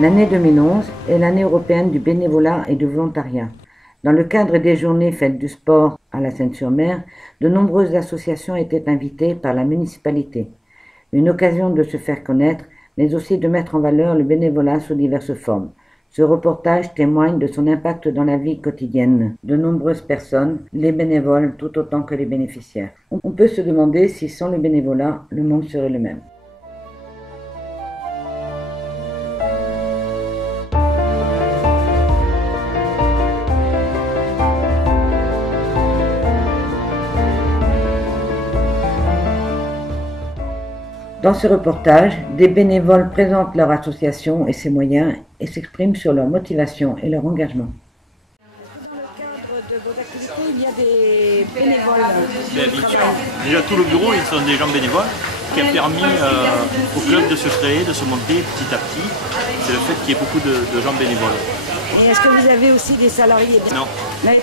L'année 2011 est l'année européenne du bénévolat et du volontariat. Dans le cadre des journées fêtes du sport à la Seine-sur-Mer, de nombreuses associations étaient invitées par la municipalité. Une occasion de se faire connaître, mais aussi de mettre en valeur le bénévolat sous diverses formes. Ce reportage témoigne de son impact dans la vie quotidienne de nombreuses personnes, les bénévoles tout autant que les bénéficiaires. On peut se demander si sans le bénévolat, le monde serait le même. Dans ce reportage, des bénévoles présentent leur association et ses moyens et s'expriment sur leur motivation et leur engagement. Dans le cadre de vos activités, il y a des bénévoles. Bien sûr. Déjà tout le bureau, ils sont des gens bénévoles qui a permis au club de se créer, de se monter petit à petit. C'est le fait qu'il y ait beaucoup de gens bénévoles. Et est-ce que vous avez aussi des salariés? Non. Mais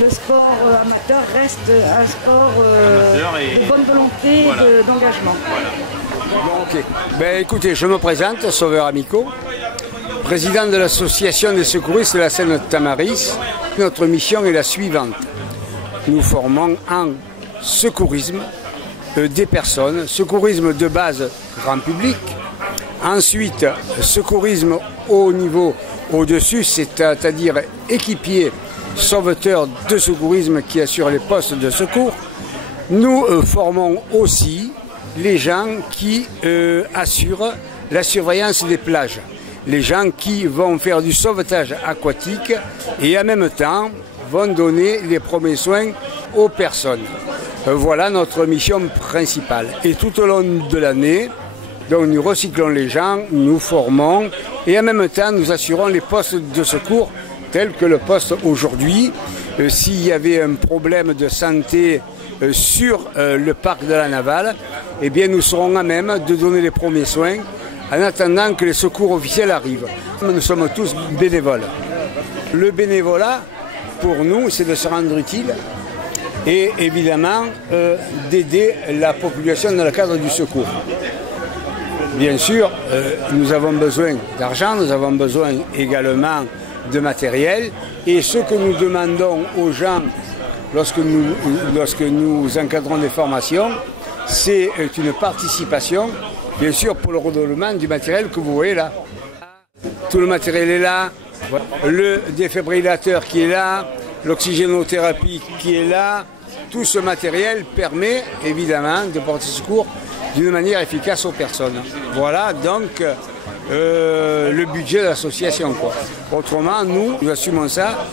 le sport amateur reste un sport de bonne volonté, voilà, d'engagement. Voilà. Bon, ok. Ben, écoutez, je me présente, Sauveur Amico, président de l'association des secouristes de la Seine-Tamaris. Notre mission est la suivante. Nous formons en secourisme des personnes, secourisme de base grand public, ensuite secourisme au niveau au-dessus, c'est-à-dire équipier, sauveteur de secourisme qui assure les postes de secours. Nous formons aussi les gens qui assurent la surveillance des plages, les gens qui vont faire du sauvetage aquatique et en même temps vont donner les premiers soins aux personnes. Voilà notre mission principale. Et tout au long de l'année, donc nous recyclons les gens, nous formons et en même temps nous assurons les postes de secours tels que le poste aujourd'hui. S'il y avait un problème de santé sur le parc de la Navale, eh bien nous serons à même de donner les premiers soins en attendant que les secours officiels arrivent. Nous sommes tous bénévoles. Le bénévolat, pour nous, c'est de se rendre utile et évidemment d'aider la population dans le cadre du secours. Bien sûr, nous avons besoin d'argent, nous avons besoin également de matériel et ce que nous demandons aux gens lorsque nous encadrons des formations, c'est une participation, bien sûr, pour le renouvellement du matériel que vous voyez là. Tout le matériel est là, le défibrillateur qui est là, l'oxygénothérapie qui est là. Tout ce matériel permet évidemment de porter secours d'une manière efficace aux personnes. Voilà donc le budget de l'association. Autrement, nous assumons ça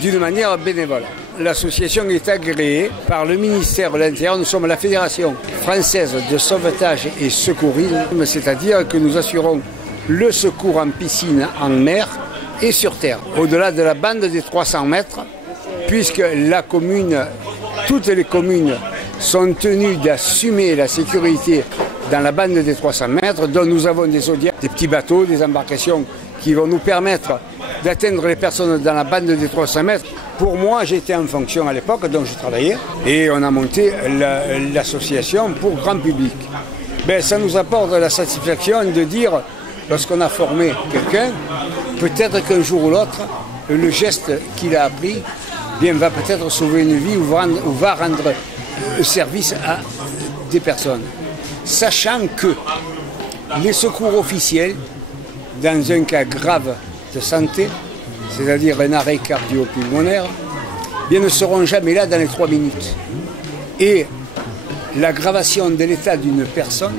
d'une manière bénévole. L'association est agréée par le ministère de l'Intérieur. Nous sommes la Fédération française de sauvetage et secourisme, c'est-à-dire que nous assurons le secours en piscine, en mer et sur terre. Au-delà de la bande des 300 mètres, puisque la commune, toutes les communes sont tenues d'assumer la sécurité dans la bande des 300 mètres, dont nous avons des audières, des petits bateaux, des embarcations qui vont nous permettre d'atteindre les personnes dans la bande des 300 mètres. Pour moi, j'étais en fonction à l'époque, donc je travaillais, et on a monté l'association pour grand public. Ben, ça nous apporte la satisfaction de dire, lorsqu'on a formé quelqu'un, peut-être qu'un jour ou l'autre, le geste qu'il a appris va peut-être sauver une vie ou va rendre service à des personnes. Sachant que les secours officiels, dans un cas grave de santé, c'est-à-dire un arrêt cardio-pulmonaire, ne seront jamais là dans les 3 minutes. Et l'aggravation de l'état d'une personne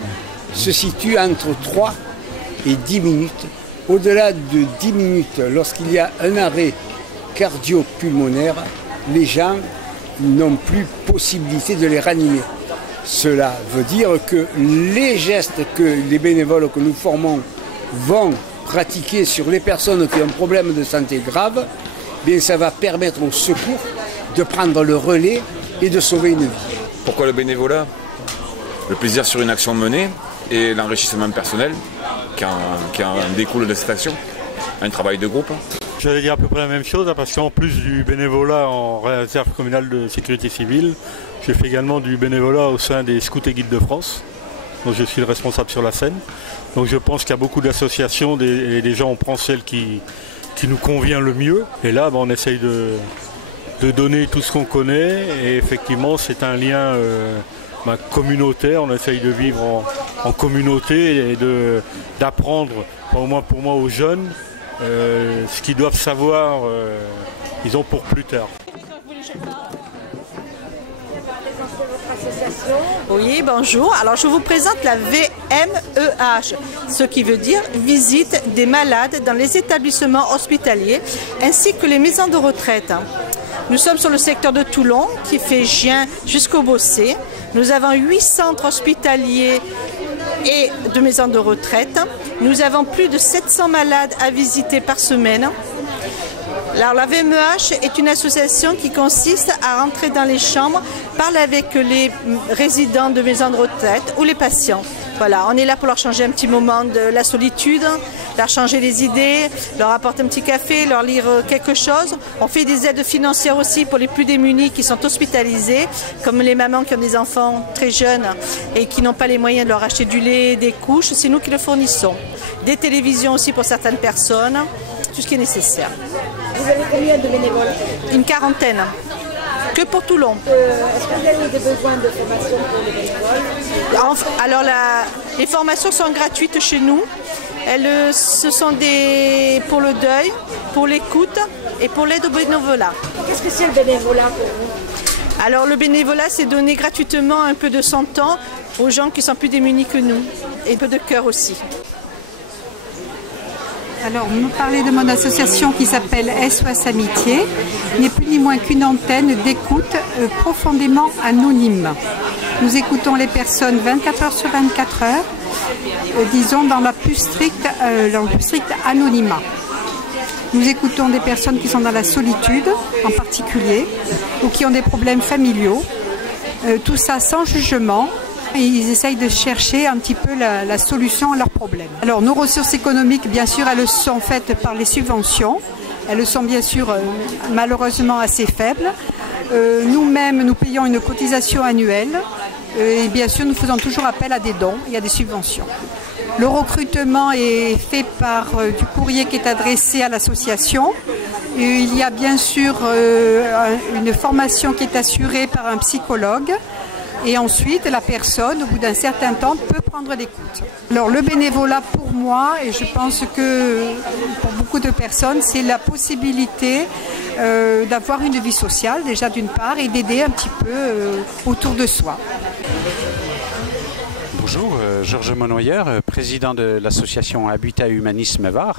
se situe entre 3 et 10 minutes. Au-delà de 10 minutes, lorsqu'il y a un arrêt cardio-pulmonaire, les gens n'ont plus possibilité de les ranimer. Cela veut dire que les gestes que les bénévoles que nous formons vont pratiquer sur les personnes qui ont un problème de santé grave, ça va permettre au secours de prendre le relais et de sauver une vie. Pourquoi le bénévolat? Le plaisir sur une action menée et l'enrichissement personnel qui en découle de cette action, un travail de groupe. J'allais dire à peu près la même chose, parce qu'en plus du bénévolat en réserve communale de sécurité civile, j'ai fait également du bénévolat au sein des Scouts et Guides de France, dont je suis le responsable sur la Seine. Donc je pense qu'il y a beaucoup d'associations et les gens on prend celle qui nous convient le mieux. Et là, on essaye de donner tout ce qu'on connaît. Et effectivement, c'est un lien communautaire. On essaye de vivre en communauté et d'apprendre, au moins pour moi, aux jeunes, ce qu'ils doivent savoir, ils ont pour plus tard. Oui, bonjour. Alors je vous présente la VMEH, ce qui veut dire visite des malades dans les établissements hospitaliers ainsi que les maisons de retraite. Nous sommes sur le secteur de Toulon qui fait Gien jusqu'au Bossé. Nous avons 8 centres hospitaliers et de maisons de retraite. Nous avons plus de 700 malades à visiter par semaine. Alors, la VMEH est une association qui consiste à rentrer dans les chambres, parler avec les résidents de maisons de retraite ou les patients. Voilà, on est là pour leur changer un petit moment de la solitude, leur changer les idées, leur apporter un petit café, leur lire quelque chose. On fait des aides financières aussi pour les plus démunis qui sont hospitalisés, comme les mamans qui ont des enfants très jeunes et qui n'ont pas les moyens de leur acheter du lait, des couches. C'est nous qui le fournissons. Des télévisions aussi pour certaines personnes, tout ce qui est nécessaire. Vous avez combien de bénévoles? Une quarantaine. Que pour Toulon. Est-ce que vous avez des besoins de formation pour les bénévoles? Alors les formations sont gratuites chez nous. Ce sont pour le deuil, pour l'écoute et pour l'aide au bénévolat. Qu'est-ce que c'est le bénévolat pour vous? Alors le bénévolat, c'est donner gratuitement un peu de son temps aux gens qui sont plus démunis que nous. Et un peu de cœur aussi. Alors, vous parlez de mon association qui s'appelle SOS Amitié, n'est plus ni moins qu'une antenne d'écoute profondément anonyme. Nous écoutons les personnes 24 heures sur 24 heures, disons dans le plus strict anonymat. Nous écoutons des personnes qui sont dans la solitude en particulier ou qui ont des problèmes familiaux, tout ça sans jugement. Et ils essayent de chercher un petit peu la solution à leurs problèmes. Alors nos ressources économiques, bien sûr, elles sont faites par les subventions. Elles sont bien sûr malheureusement assez faibles. Nous-mêmes, nous payons une cotisation annuelle. Et bien sûr, nous faisons toujours appel à des dons et à des subventions. Le recrutement est fait par du courrier qui est adressé à l'association. Il y a bien sûr une formation qui est assurée par un psychologue. Et ensuite, la personne, au bout d'un certain temps, peut prendre l'écoute. Alors, le bénévolat, pour moi, et je pense que pour beaucoup de personnes, c'est la possibilité d'avoir une vie sociale, déjà d'une part, et d'aider un petit peu autour de soi. Bonjour, Georges Monnoyer, président de l'association Habitat Humanisme Var.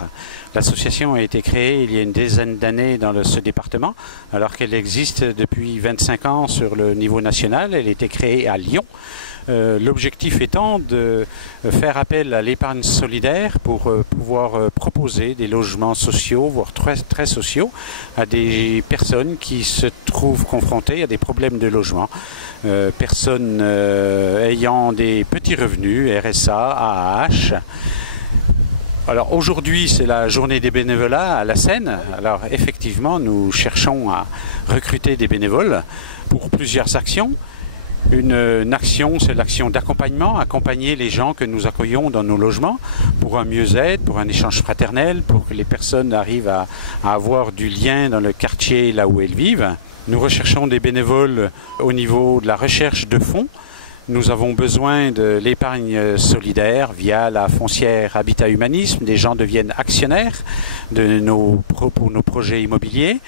L'association a été créée il y a une dizaine d'années dans ce département, alors qu'elle existe depuis 25 ans sur le niveau national. Elle a été créée à Lyon. L'objectif étant de faire appel à l'épargne solidaire pour pouvoir proposer des logements sociaux, voire très sociaux, à des personnes qui se trouvent confrontées à des problèmes de logement. Personnes ayant des petits revenus, RSA, AAH. Alors aujourd'hui, c'est la journée des bénévolats à la Seine. Alors effectivement, nous cherchons à recruter des bénévoles pour plusieurs actions. Une action, c'est l'action d'accompagnement, accompagner les gens que nous accueillons dans nos logements pour un mieux-être, pour un échange fraternel, pour que les personnes arrivent à avoir du lien dans le quartier là où elles vivent. Nous recherchons des bénévoles au niveau de la recherche de fonds. Nous avons besoin de l'épargne solidaire via la foncière Habitat Humanisme. Des gens deviennent actionnaires pour nos projets immobiliers.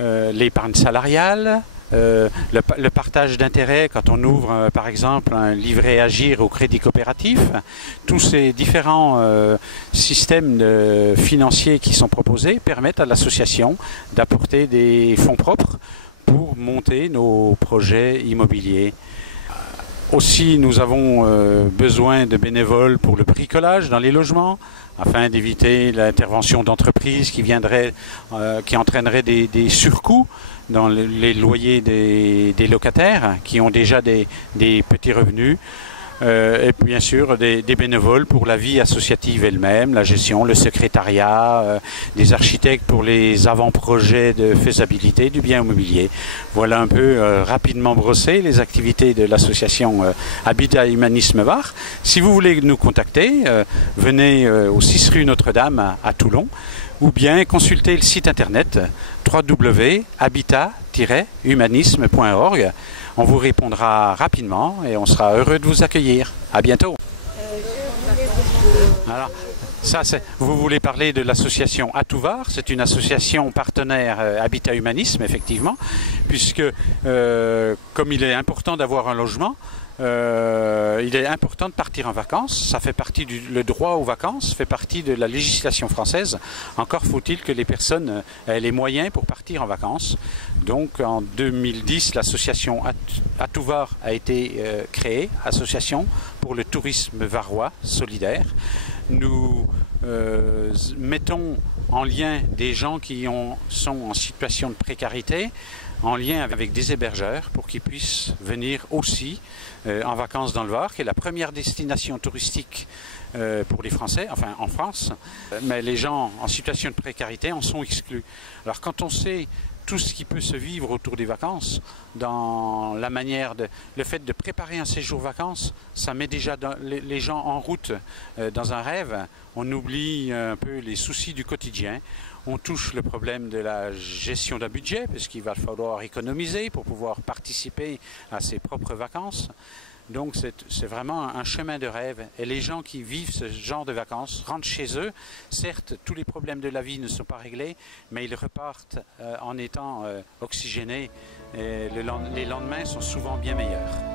L'épargne salariale. Le partage d'intérêts quand on ouvre par exemple un livret Agir au crédit coopératif, tous ces différents systèmes financiers qui sont proposés permettent à l'association d'apporter des fonds propres pour monter nos projets immobiliers. Aussi, nous avons besoin de bénévoles pour le bricolage dans les logements, afin d'éviter l'intervention d'entreprises qui entraînerait des surcoûts dans les loyers des locataires qui ont déjà des petits revenus. et bien sûr des bénévoles pour la vie associative elle-même, la gestion, le secrétariat, des architectes pour les avant-projets de faisabilité du bien immobilier. Voilà un peu rapidement brossé les activités de l'association Habitat Humanisme Var. Si vous voulez nous contacter, venez au 6 rue Notre-Dame à Toulon, ou bien consultez le site internet www.habitat-humanisme.org. On vous répondra rapidement et on sera heureux de vous accueillir. À bientôt. Alors, vous voulez parler de l'association Atouvar. C'est une association partenaire Habitat Humanisme, effectivement, puisque comme il est important d'avoir un logement, il est important de partir en vacances. Ça fait partie le droit aux vacances fait partie de la législation française. Encore faut-il que les personnes aient les moyens pour partir en vacances. Donc en 2010, l'association Atouvar a été créée, association pour le tourisme varois solidaire. Nous mettons en lien des gens qui sont en situation de précarité, en lien avec des hébergeurs pour qu'ils puissent venir aussi en vacances dans le Var, qui est la première destination touristique pour les Français, enfin en France, mais les gens en situation de précarité en sont exclus. Alors quand on sait tout ce qui peut se vivre autour des vacances, dans la manière le fait de préparer un séjour vacances, ça met déjà les gens en route dans un rêve. On oublie un peu les soucis du quotidien. On touche le problème de la gestion d'un budget, parce qu'il va falloir économiser pour pouvoir participer à ses propres vacances. Donc c'est vraiment un chemin de rêve. Et les gens qui vivent ce genre de vacances rentrent chez eux. Certes, tous les problèmes de la vie ne sont pas réglés, mais ils repartent en étant oxygénés. Et les lendemains sont souvent bien meilleurs.